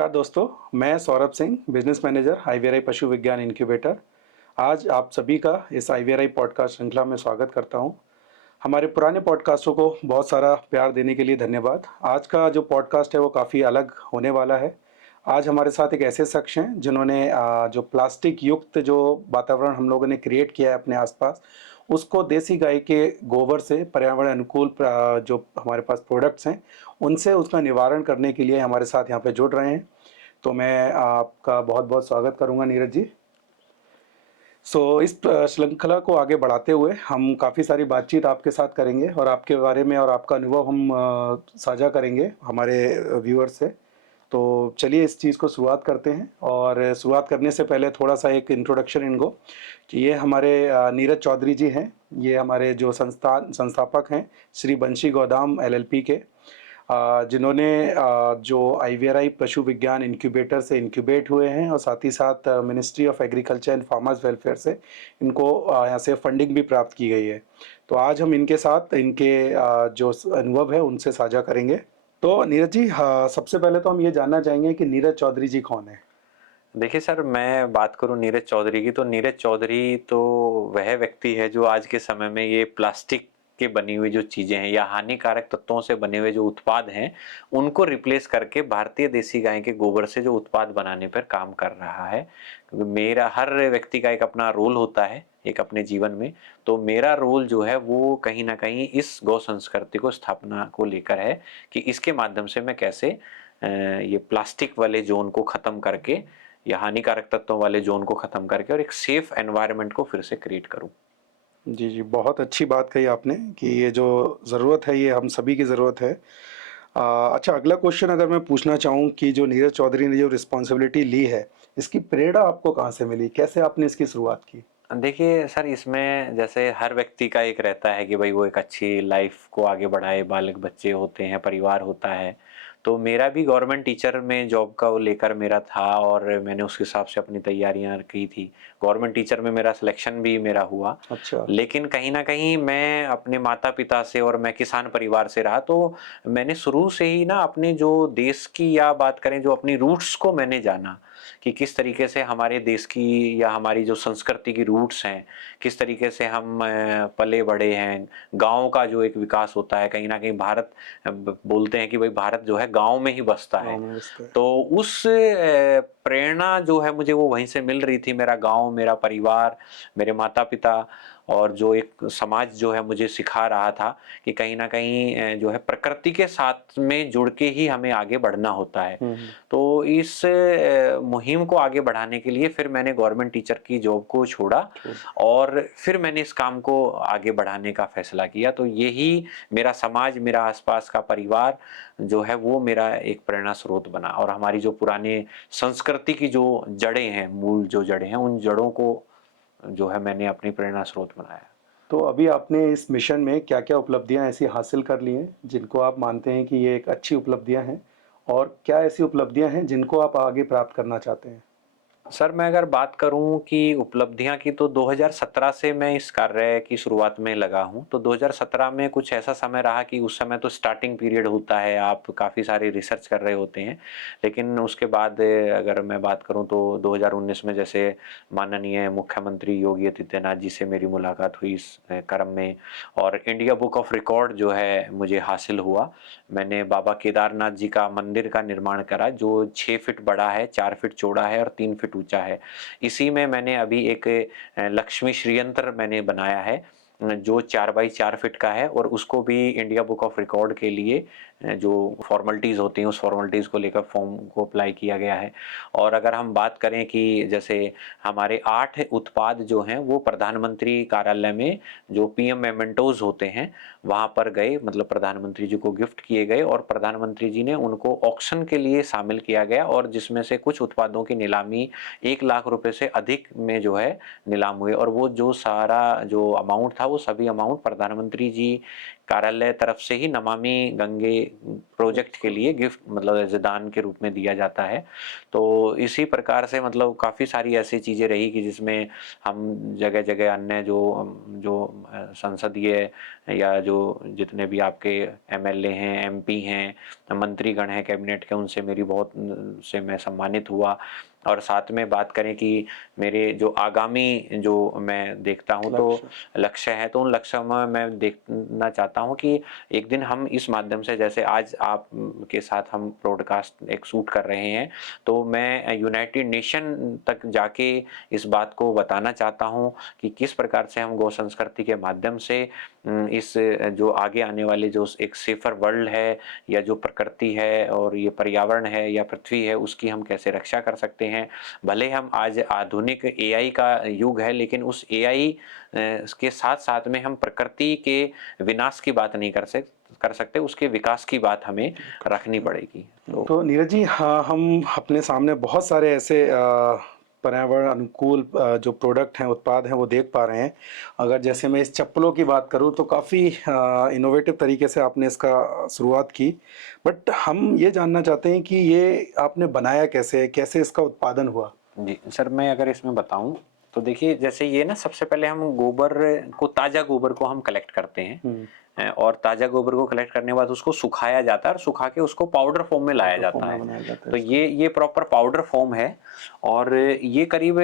नमस्कार दोस्तों, मैं Saurabh Singh, business manager IVRI पशु विज्ञान इनक्यूबेटर। आज आप सभी का इस आईवीआरआई पॉडकास्ट श्रृंखला में स्वागत करता हूं। हमारे पुराने पॉडकास्टों को बहुत सारा प्यार देने के लिए धन्यवाद। आज का जो पॉडकास्ट है वो काफ़ी अलग होने वाला है। आज हमारे साथ एक ऐसे शख्स हैं जिन्होंने जो प्लास्टिक युक्त जो वातावरण हम लोगों ने क्रिएट किया है अपने आसपास, उसको देसी गाय के गोबर से पर्यावरण अनुकूल जो हमारे पास प्रोडक्ट्स हैं, उनसे उसका निवारण करने के लिए हमारे साथ यहाँ पे जुड़ रहे हैं। तो मैं आपका बहुत-बहुत स्वागत करूँगा नीरज जी। इस श्रृंखला को आगे बढ़ाते हुए हम काफ़ी सारी बातचीत आपके साथ करेंगे और आपके बारे में और आपका अनुभव हम साझा करेंगे हमारे व्यूअर्स से। तो चलिए इस चीज़ को शुरुआत करते हैं और शुरुआत करने से पहले थोड़ा-सा एक इंट्रोडक्शन इनको कि ये हमारे नीरज चौधरी जी हैं। ये हमारे जो संस्थापक हैं श्री बंशी गोदाम एलएलपी के, जिन्होंने जो आईवीआरआई पशु विज्ञान इनक्यूबेटर से इनक्यूबेट हुए हैं और साथ ही साथ ministry of agriculture and farmers welfare से इनको यहाँ से फंडिंग भी प्राप्त की गई है। तो आज हम इनके साथ इनके जो अनुभव है उनसे साझा करेंगे। तो नीरज जी, हाँ, सबसे पहले तो हम ये जानना चाहेंगे कि नीरज चौधरी जी कौन है? देखिए सर, मैं बात करूं नीरज चौधरी की, तो नीरज चौधरी तो वह व्यक्ति है जो आज के समय में ये प्लास्टिक के बनी हुई जो चीजें हैं या हानिकारक तत्वों से बने हुए जो उत्पाद हैं, उनको रिप्लेस करके भारतीय देसी गाय के गोबर से जो उत्पाद बनाने पर काम कर रहा है। क्योंकि मेरा हर व्यक्ति का एक अपना रोल होता है एक अपने जीवन में, तो मेरा रोल जो है वो कहीं ना कहीं इस गौ संस्कृति को स्थापना को लेकर है कि इसके माध्यम से मैं कैसे ये प्लास्टिक वाले जोन को खत्म करके या हानिकारक तत्वों वाले जोन को खत्म करके और एक सेफ एनवायरनमेंट को फिर से क्रिएट करूं। जी, जी, बहुत अच्छी बात कही आपने कि ये जो ज़रूरत है ये हम सभी की ज़रूरत है। अच्छा, अगला क्वेश्चन अगर मैं पूछना चाहूँ कि जो नीरज चौधरी ने जो रिस्पॉन्सिबिलिटी ली है, इसकी प्रेरणा आपको कहाँ से मिली? कैसे आपने इसकी शुरुआत की? देखिए सर, इसमें जैसे हर व्यक्ति का एक रहता है कि भाई वो एक अच्छी लाइफ को आगे बढ़ाए, बालक बच्चे होते हैं, परिवार होता है। तो मेरा भी गवर्नमेंट टीचर में जॉब का वो लेकर मेरा था और मैंने उस हिसाब से अपनी तैयारियां की थी। गवर्नमेंट टीचर में मेरा सिलेक्शन भी मेरा हुआ। अच्छा। लेकिन कहीं ना कहीं मैं अपने माता पिता से और मैं किसान परिवार से रहा, तो मैंने शुरू से ही ना अपने जो देश की या बात करें जो अपनी रूट्स को मैंने जाना कि किस तरीके से हमारे देश की या हमारी जो संस्कृति की रूट्स हैं, किस तरीके से हम पले बड़े हैं। गाँव का जो एक विकास होता है, कहीं न कहीं भारत बोलते हैं कि भाई भारत जो है गाँव में ही बसता गाँव है। में बसते हैं। तो उस प्रेरणा जो है मुझे वो वहीं से मिल रही थी। मेरा गाँव, मेरा परिवार, मेरे माता-पिता और जो एक समाज जो है मुझे सिखा रहा था कि कहीं न कहीं जो है प्रकृति के साथ में जुड़ के ही हमें आगे बढ़ना होता है। हुँ, हुँ। तो इस मुहिम को आगे बढ़ाने के लिए फिर मैंने गवर्नमेंट टीचर की जॉब को छोड़ा छोड़ और फिर मैंने इस काम को आगे बढ़ाने का फैसला किया। तो यही मेरा समाज, मेरा आसपास का परिवार जो है वो मेरा एक प्रेरणा स्रोत बना और हमारी जो पुराने संस्कृति की जो जड़ें हैं, मूल जो जड़ें हैं, उन जड़ों को जो है मैंने अपनी प्रेरणा स्रोत बनाया। तो अभी आपने इस मिशन में क्या-क्या उपलब्धियाँ ऐसी हासिल कर ली हैं, जिनको आप मानते हैं कि ये एक अच्छी उपलब्धियाँ हैं? और क्या ऐसी उपलब्धियाँ हैं जिनको आप आगे प्राप्त करना चाहते हैं? सर, मैं अगर बात करूं कि उपलब्धियां की, तो 2017 से मैं इस कार्य की शुरुआत में लगा हूं। तो 2017 में कुछ ऐसा समय रहा कि उस समय तो स्टार्टिंग पीरियड होता है, आप काफ़ी सारी रिसर्च कर रहे होते हैं। लेकिन उसके बाद अगर मैं बात करूं तो 2019 में जैसे माननीय मुख्यमंत्री योगी आदित्यनाथ जी से मेरी मुलाकात हुई इस क्रम में, और इंडिया बुक ऑफ रिकॉर्ड जो है मुझे हासिल हुआ। मैंने बाबा केदारनाथ जी का मंदिर का निर्माण करा जो 6 फीट बड़ा है, 4 फीट चौड़ा है और 3 फीट ऊंचा है। इसी में मैंने अभी एक लक्ष्मी श्रीयंत्र मैंने बनाया है जो 4 बाई 4 फीट का है और उसको भी इंडिया बुक ऑफ रिकॉर्ड के लिए जो फॉर्मेलिटीज़ होती हैं उस फॉर्मेलिटीज़ को लेकर फॉर्म को अप्लाई किया गया है। और अगर हम बात करें कि जैसे हमारे 8 उत्पाद जो हैं वो प्रधानमंत्री कार्यालय में जो पीएम मेमेंटोज़ होते हैं वहाँ पर गए, मतलब प्रधानमंत्री जी को गिफ्ट किए गए और प्रधानमंत्री जी ने उनको ऑक्शन के लिए शामिल किया गया और जिसमें से कुछ उत्पादों की नीलामी 1 लाख रुपए से अधिक में जो है नीलाम हुए और वो जो सारा जो अमाउंट था वो सभी अमाउंट प्रधानमंत्री जी कार्यालय तरफ से ही नमामि गंगे प्रोजेक्ट के लिए गिफ्ट मतलब एज दान के रूप में दिया जाता है। तो इसी प्रकार से मतलब काफ़ी सारी ऐसी चीज़ें रही कि जिसमें हम जगह जगह अन्य जो संसदीय या जो जितने भी आपके एमएलए हैं, एमपी हैं, मंत्रीगण हैं कैबिनेट के, उनसे मेरी बहुत से मैं सम्मानित हुआ। और साथ में बात करें कि मेरे जो आगामी जो मैं देखता हूँ तो लक्ष्य है, तो उन लक्ष्यों में मैं देखना चाहता हूँ कि एक दिन हम इस माध्यम से, जैसे आज आप के साथ हम ब्रॉडकास्ट एक शूट कर रहे हैं, तो मैं यूनाइटेड नेशन तक जाके इस बात को बताना चाहता हूँ कि किस प्रकार से हम गौ संस्कृति के माध्यम से इस जो आगे आने वाले जो एक सेफर वर्ल्ड है या जो प्रकृति है और ये पर्यावरण है या पृथ्वी है, उसकी हम कैसे रक्षा कर सकते हैं। भले हम आज आधुनिक एआई का युग है, लेकिन उस एआई के साथ साथ में हम प्रकृति के विनाश की बात नहीं कर सकते, उसके विकास की बात हमें रखनी पड़ेगी। तो नीरज जी, हाँ, हम अपने सामने बहुत सारे ऐसे पर्यावरण अनुकूल जो प्रोडक्ट हैं, उत्पाद हैं, वो देख पा रहे हैं। अगर जैसे मैं इस चप्पलों की बात करूं तो काफ़ी इनोवेटिव तरीके से आपने इसका शुरुआत की। बट हम ये जानना चाहते हैं कि ये आपने बनाया कैसे, कैसे इसका उत्पादन हुआ? जी सर, मैं अगर इसमें बताऊं तो देखिए, जैसे ये ना, सबसे पहले हम गोबर को, ताज़ा गोबर को हम कलेक्ट करते हैं और ताज़ा गोबर को कलेक्ट करने के बाद उसको सुखाया जाता है और सुखा के उसको पाउडर फॉर्म में लाया पाउडर जाता फॉर्म में है। बनाया जाता है तो इसको। ये प्रॉपर पाउडर फॉर्म है और ये करीब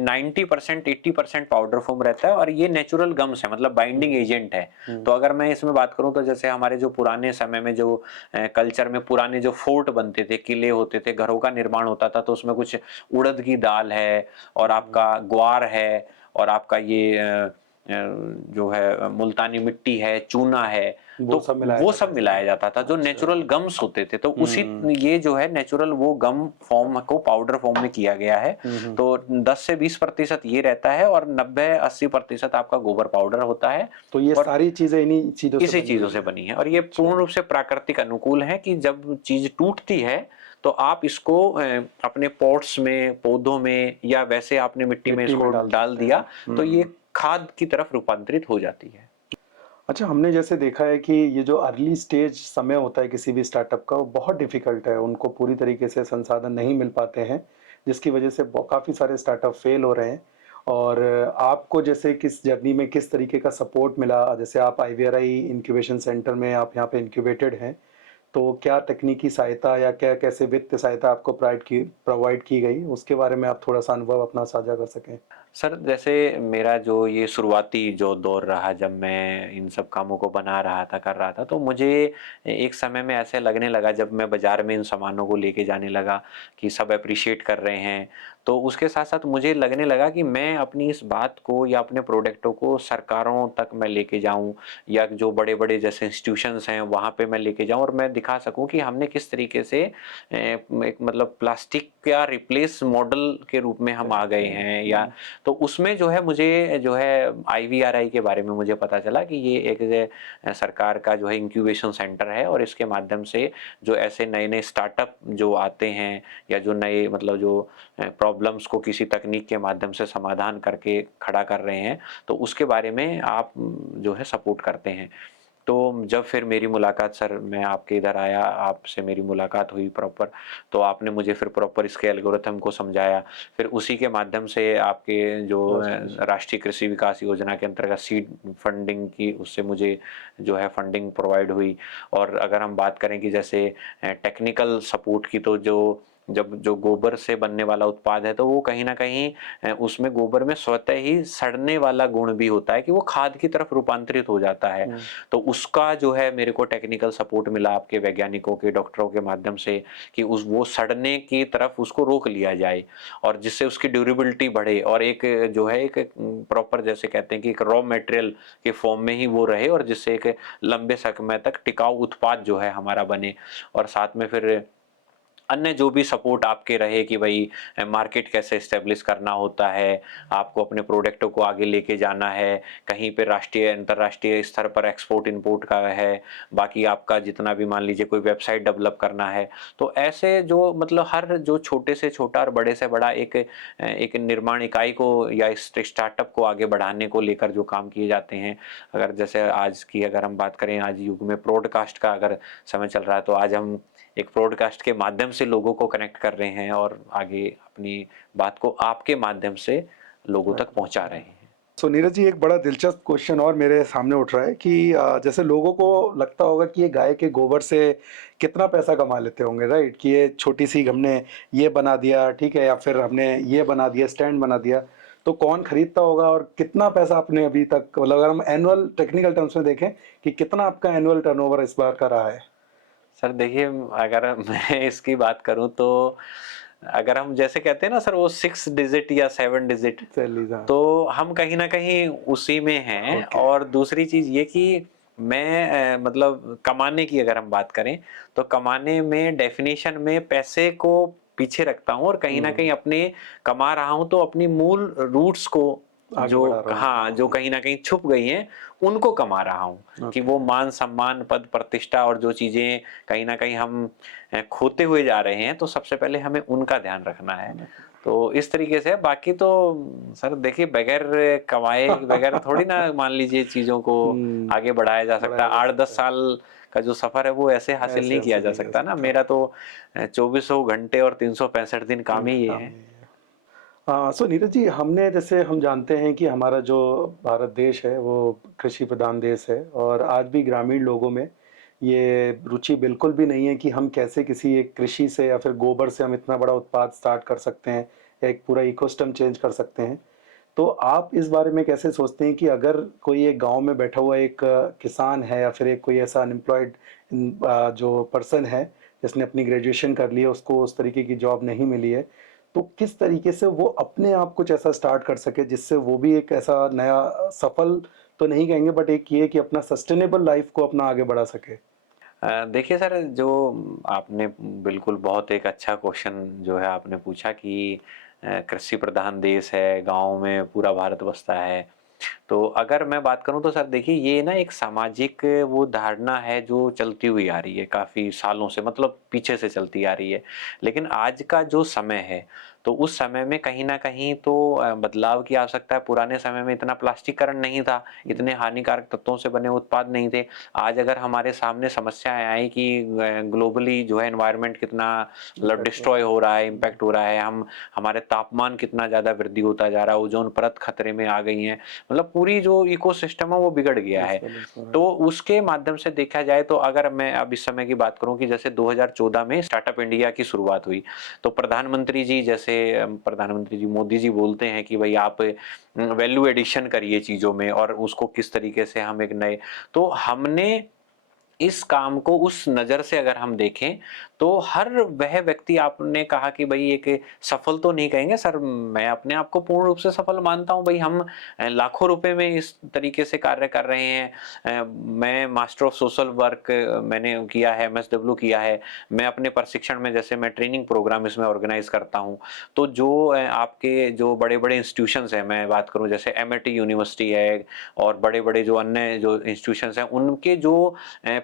90% 80% पाउडर फॉर्म रहता है और ये नेचुरल गम्स है, मतलब बाइंडिंग एजेंट है। तो अगर मैं इसमें बात करूं तो जैसे हमारे जो पुराने समय में जो कल्चर में पुराने जो फोर्ट बनते थे, किले होते थे, घरों का निर्माण होता था, तो उसमें कुछ उड़द की दाल है और आपका ग्वार है और आपका ये जो है मुल्तानी मिट्टी है, चूना है, तो वो सब मिलाया जाता था जो नेचुरल गम्स होते थे। तो उसी ये जो है नेचुरल वो गम फॉर्म को पाउडर फॉर्म में किया गया है। तो 10 से 20% ये रहता है और 90-80% आपका गोबर पाउडर होता है। तो ये और सारी चीज़ें इन्हीं चीज़ों से इसी बनी चीजों हुई से हैं। बनी है और ये पूर्ण रूप से प्राकृतिक अनुकूल है कि जब चीज टूटती है तो आप इसको अपने पॉट्स में, पौधों में या वैसे आपने मिट्टी में मिट्टी इसको में डाल डाल सकते हैं। दिया तो ये खाद की तरफ रूपांतरित हो जाती है। अच्छा, हमने जैसे देखा है कि ये जो अर्ली स्टेज समय होता है किसी भी स्टार्टअप का, वो बहुत डिफ़िकल्ट है, उनको पूरी तरीके से संसाधन नहीं मिल पाते हैं, जिसकी वजह से काफ़ी सारे स्टार्टअप फेल हो रहे हैं। और आपको जैसे किस जर्नी में किस तरीके का सपोर्ट मिला? जैसे आप आईवीआरआई इंक्यूबेशन सेंटर में आप यहाँ पे इंक्यूबेटेड हैं, तो क्या तकनीकी सहायता या क्या कैसे वित्त सहायता आपको प्रोवाइड की गई? उसके बारे में आप थोड़ा-सा अनुभव अपना साझा कर सकें? सर, जैसे मेरा जो ये शुरुआती जो दौर रहा, जब मैं इन सब कामों को बना रहा था, कर रहा था, तो मुझे एक समय में ऐसे लगने लगा, जब मैं बाज़ार में इन सामानों को लेके जाने लगा कि सब एप्रिशिएट कर रहे हैं, तो उसके साथ-साथ मुझे लगने लगा कि मैं अपनी इस बात को या अपने प्रोडक्टों को सरकारों तक मैं लेके जाऊँ या जो बड़े-बड़े जैसे इंस्टीट्यूशंस हैं, वहाँ पे मैं लेके जाऊँ और मैं दिखा सकूँ कि हमने किस तरीके से एक मतलब प्लास्टिक का रिप्लेस मॉडल के रूप में हम आ गए हैं। या तो उसमें जो है मुझे जो है आईवीआरआई के बारे में मुझे पता चला कि ये एक सरकार का जो है इंक्यूबेशन सेंटर है और इसके माध्यम से जो ऐसे नए-नए स्टार्टअप जो आते हैं या जो नए मतलब जो प्रॉब्लम्स को किसी तकनीक के माध्यम से समाधान करके खड़ा कर रहे हैं, तो उसके बारे में आप जो है सपोर्ट करते हैं। तो जब फिर मेरी मुलाकात, सर मैं आपके इधर आया, आपसे मेरी मुलाकात हुई प्रॉपर, तो आपने मुझे फिर प्रॉपर इसके एल्गोरिथम को समझाया। फिर उसी के माध्यम से आपके जो राष्ट्रीय कृषि विकास योजना के अंतर्गत सीड फंडिंग की, उससे मुझे जो है फंडिंग प्रोवाइड हुई। और अगर हम बात करें कि जैसे टेक्निकल सपोर्ट की, तो जब जो गोबर से बनने वाला उत्पाद है, तो वो कहीं न कहीं उसमें गोबर में स्वतः ही सड़ने वाला गुण भी होता है कि वो खाद की तरफ रूपांतरित हो जाता है। तो उसका जो है मेरे को टेक्निकल सपोर्ट मिला आपके वैज्ञानिकों के, डॉक्टरों के माध्यम से कि उस वो सड़ने की तरफ उसको रोक लिया जाए और जिससे उसकी ड्यूरेबिलिटी बढ़े और एक जो है एक प्रॉपर, जैसे कहते हैं कि एक रॉ मटेरियल के फॉर्म में ही वो रहे और जिससे एक लंबे समय तक टिकाऊ उत्पाद जो है हमारा बने। और साथ में फिर अन्य जो भी सपोर्ट आपके रहे कि भाई मार्केट कैसे एस्टेब्लिश करना होता है, आपको अपने प्रोडक्टों को आगे लेके जाना है, कहीं पे राष्ट्रीय अंतर्राष्ट्रीय स्तर पर एक्सपोर्ट इंपोर्ट का है, बाकी आपका जितना भी मान लीजिए कोई वेबसाइट डेवलप करना है। तो ऐसे जो मतलब हर जो छोटे से छोटा और बड़े से बड़ा एक निर्माण इकाई को या इस स्टार्टअप को आगे बढ़ाने को लेकर जो काम किए जाते हैं, अगर जैसे आज की अगर हम बात करें, आज युग में ब्रॉडकास्ट का अगर समय चल रहा है, तो आज हम एक ब्रॉडकास्ट के माध्यम से लोगों को कनेक्ट कर रहे हैं और आगे अपनी बात को आपके माध्यम से लोगों तक पहुंचा रहे हैं। सो नीरज जी, एक बड़ा दिलचस्प क्वेश्चन और मेरे सामने उठ रहा है कि जैसे लोगों को लगता होगा कि ये गाय के गोबर से कितना पैसा कमा लेते होंगे, राइट? कि ये छोटी सी हमने ये बना दिया, ठीक है, या फिर हमने ये बना दिया, स्टैंड बना दिया, तो कौन खरीदता होगा और कितना पैसा आपने अभी तक, मतलब अगर हम एनुअल टेक्निकल टर्म्स में देखें कि कितना आपका एनुअल टर्नओवर इस बार का रहा है? सर देखिए, अगर मैं इसकी बात करूं तो अगर हम जैसे कहते हैं ना सर, वो 6 डिजिट या 7 डिजिट, सैलरीज, हाँ। तो हम कहीं ना कहीं उसी में हैं। ओके। और दूसरी चीज ये कि मैं मतलब कमाने की अगर हम बात करें, तो कमाने में डेफिनेशन में पैसे को पीछे रखता हूँ और कहीं ना कहीं अपने कमा रहा हूँ तो अपनी मूल रूट्स को, आगे जो बढ़ा रहा हूँ। हाँ जो कहीं ना कहीं छुप गई हैं, उनको कमा रहा हूँ। कि ओके। वो मान सम्मान पद प्रतिष्ठा और जो चीजें कहीं ना कहीं हम खोते हुए जा रहे हैं, तो सबसे पहले हमें उनका ध्यान रखना है। तो इस तरीके से बाकी तो सर देखिए, बगैर कमाए बगैर थोड़ी ना मान लीजिए चीजों को आगे बढ़ाया जा सकता बढ़ाया है। जा 8-10 सकता है। साल का जो सफर है वो ऐसे हासिल ऐसे नहीं किया हासिल जा नहीं किया सकता ना। सकता। मेरा तो 2400 घंटे और 365 दिन काम ही ये काम है। नहीं है। हाँ, सो नीरज जी, हमने जैसे हम जानते हैं कि हमारा जो भारत देश है वो कृषि प्रधान देश है, और आज भी ग्रामीण लोगों में ये रुचि बिल्कुल भी नहीं है कि हम कैसे किसी एक कृषि से या फिर गोबर से हम इतना बड़ा उत्पाद स्टार्ट कर सकते हैं या एक पूरा इकोसिस्टम चेंज कर सकते हैं। तो आप इस बारे में कैसे सोचते हैं कि अगर कोई एक गांव में बैठा हुआ एक किसान है या फिर एक कोई ऐसा अनएम्प्लॉयड जो पर्सन है जिसने अपनी ग्रेजुएशन कर ली है, उसको उस तरीके की जॉब नहीं मिली है, तो किस तरीके से वो अपने आप कुछ ऐसा स्टार्ट कर सके जिससे वो भी एक ऐसा नया, सफल तो नहीं कहेंगे बट एक ये कि अपना सस्टेनेबल लाइफ को अपना आगे बढ़ा सके? देखिए सर, जो आपने बिल्कुल बहुत एक अच्छा क्वेश्चन जो है आपने पूछा कि कृषि प्रधान देश है, गांव में पूरा भारत बसता है। तो अगर मैं बात करूं तो सर देखिए, ये ना एक सामाजिक वो धारणा है जो चलती हुई आ रही है काफ़ी सालों से, मतलब पीछे से चलती आ रही है। लेकिन आज का जो समय है, तो उस समय में कहीं न कहीं तो बदलाव की आवश्यकता है। पुराने समय में इतना प्लास्टिकरण नहीं था, इतने हानिकारक तत्वों से बने उत्पाद नहीं थे। आज अगर हमारे सामने समस्याएँ आई कि ग्लोबली जो है एनवायरनमेंट कितना मतलब इम्पैक्ट हो डिस्ट्रॉय रहा है। हो रहा है, इम्पैक्ट हो रहा है, हमारे तापमान कितना ज़्यादा वृद्धि होता जा रहा है, ओज़ोन परत खतरे में आ गई है। मतलब पूरी जो इकोसिस्टम है वो बिगड़ गया है। डिसबैलेंस हो रहा तो है। उसके माध्यम से देखा जाए, तो अगर मैं अब इस समय की बात करूं कि जैसे 2014 में स्टार्टअप इंडिया की शुरुआत हुई, तो प्रधानमंत्री जी जैसे प्रधानमंत्री जी मोदी जी बोलते हैं कि भाई आप वैल्यू एडिशन करिए चीज़ों में, और उसको किस तरीके से हम एक नए, तो हमने इस काम को उस नज़र से अगर हम देखें, तो हर वह व्यक्ति, आपने कहा कि भई एक सफल तो नहीं कहेंगे सर, मैं अपने आप को पूर्ण रूप से सफल मानता हूँ। भई हम लाखों रुपए में इस तरीके से कार्य कर रहे हैं। मैं मास्टर ऑफ सोशल वर्क मैंने किया है, एमएसडब्ल्यू किया है। मैं अपने प्रशिक्षण में जैसे मैं ट्रेनिंग प्रोग्राम इसमें ऑर्गेनाइज़ करता हूँ। तो जो आपके जो बड़े-बड़े इंस्टीट्यूशंस हैं, मैं बात करूँ जैसे एमआईटी यूनिवर्सिटी है और बड़े-बड़े जो अन्य जो इंस्टीट्यूशंस हैं, उनके जो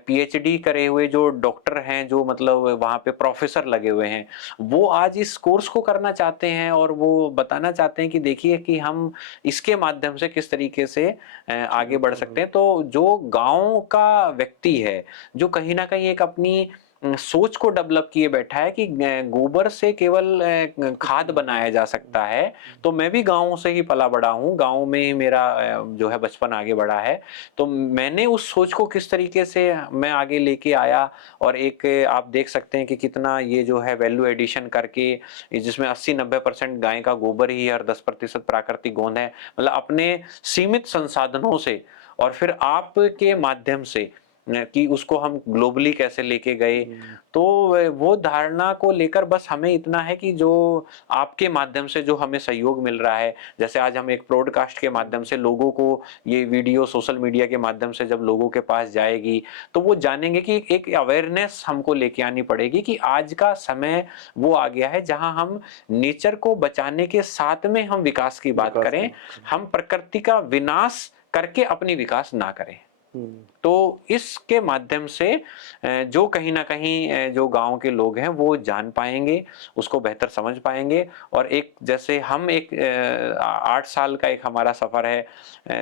पीएचडी करे हुए जो डॉक्टर हैं, जो मतलब वहाँ पे प्रोफेसर लगे हुए हैं, वो आज इस कोर्स को करना चाहते हैं और वो बताना चाहते हैं कि देखिए कि हम इसके माध्यम से किस तरीके से आगे बढ़ सकते हैं। तो जो गाँव का व्यक्ति है, जो कहीं न कहीं एक अपनी सोच को डेवलप किए बैठा है कि गोबर से केवल खाद बनाया जा सकता है। तो मैं भी गाँव से ही पला बड़ा हूँ, गाँव में ही मेरा जो है बचपन आगे बढ़ा है। तो मैंने उस सोच को किस तरीके से मैं आगे लेके आया, और एक आप देख सकते हैं कि कितना ये जो है वैल्यू एडिशन करके, जिसमें 80-90% गाय का गोबर ही है और 10% प्राकृतिक गोंद है। मतलब अपने सीमित संसाधनों से और फिर आपके माध्यम से कि उसको हम ग्लोबली कैसे लेके गए। तो वो धारणा को लेकर बस हमें इतना है कि जो आपके माध्यम से जो हमें सहयोग मिल रहा है, जैसे आज हम एक ब्रॉडकास्ट के माध्यम से लोगों को ये वीडियो सोशल मीडिया के माध्यम से जब लोगों के पास जाएगी, तो वो जानेंगे कि एक अवेयरनेस हमको लेके आनी पड़ेगी कि आज का समय वो आ गया है जहां हम नेचर को बचाने के साथ में हम विकास की बात विकास की करें, बात करें। हम प्रकृति का विनाश करके अपनी विकास ना करें। हम्म, तो इसके माध्यम से जो कहीं न कहीं जो गाँव के लोग हैं वो जान पाएँगे, उसको बेहतर समझ पाएँगे। और एक जैसे हम एक 8 साल का एक हमारा सफ़र है।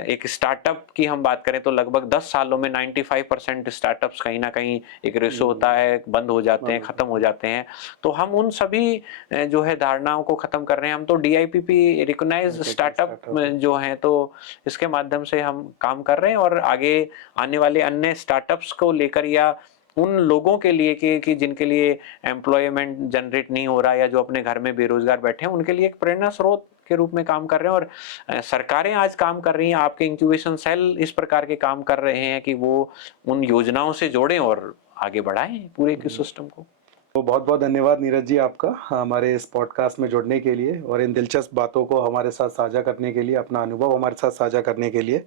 एक स्टार्टअप की हम बात करें तो लगभग 10 सालों में 95% स्टार्टअप्स कहीं न कहीं एक रेशो होता है, बंद हो जाते हैं, खत्म हो जाते हैं। तो हम उन सभी जो है धारणाओं को खत्म कर रहे हैं। हम तो डीआईपीपी रिकॉग्नाइज्ड स्टार्टअप जो हैं, तो इसके माध्यम से हम काम कर रहे हैं और आगे आने वाले अन्य स्टार्टअप्स को लेकर या उन लोगों के लिए कि जिनके लिए एम्प्लॉयमेंट जनरेट नहीं हो रहा या जो अपने घर में बेरोजगार बैठे हैं, उनके लिए एक प्रेरणा स्रोत के रूप में काम कर रहे हैं। और सरकारें आज काम कर रही हैं, आपके इंक्यूबेशन सेल इस प्रकार के काम कर रहे हैं कि वो उन योजनाओं से जोड़ें और आगे बढ़ाएं पूरे इकोसिस्टम को। तो बहुत बहुत धन्यवाद नीरज जी आपका हमारे इस पॉडकास्ट में जुड़ने के लिए और इन दिलचस्प बातों को हमारे साथ साझा करने के लिए, अपना अनुभव हमारे साथ साझा करने के लिए।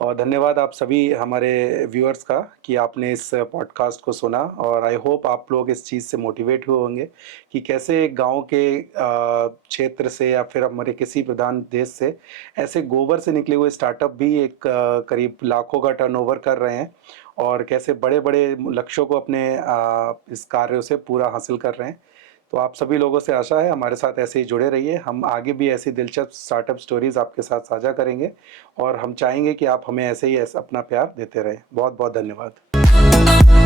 और धन्यवाद आप सभी हमारे व्यूअर्स का कि आपने इस पॉडकास्ट को सुना। और आई होप आप लोग इस चीज़ से मोटिवेट हुए होंगे कि कैसे एक गांव के क्षेत्र से या फिर हमारे किसी प्रधान देश से ऐसे गोबर से निकले हुए स्टार्टअप भी एक करीब लाखों का टर्नओवर कर रहे हैं और कैसे बड़े बड़े लक्ष्यों को अपने इस कार्यों से पूरा हासिल कर रहे हैं। तो आप सभी लोगों से आशा है हमारे साथ ऐसे ही जुड़े रहिए। हम आगे भी ऐसी दिलचस्प स्टार्टअप स्टोरीज आपके साथ साझा करेंगे और हम चाहेंगे कि आप हमें ऐसे ही अपना प्यार देते रहें। बहुत बहुत धन्यवाद।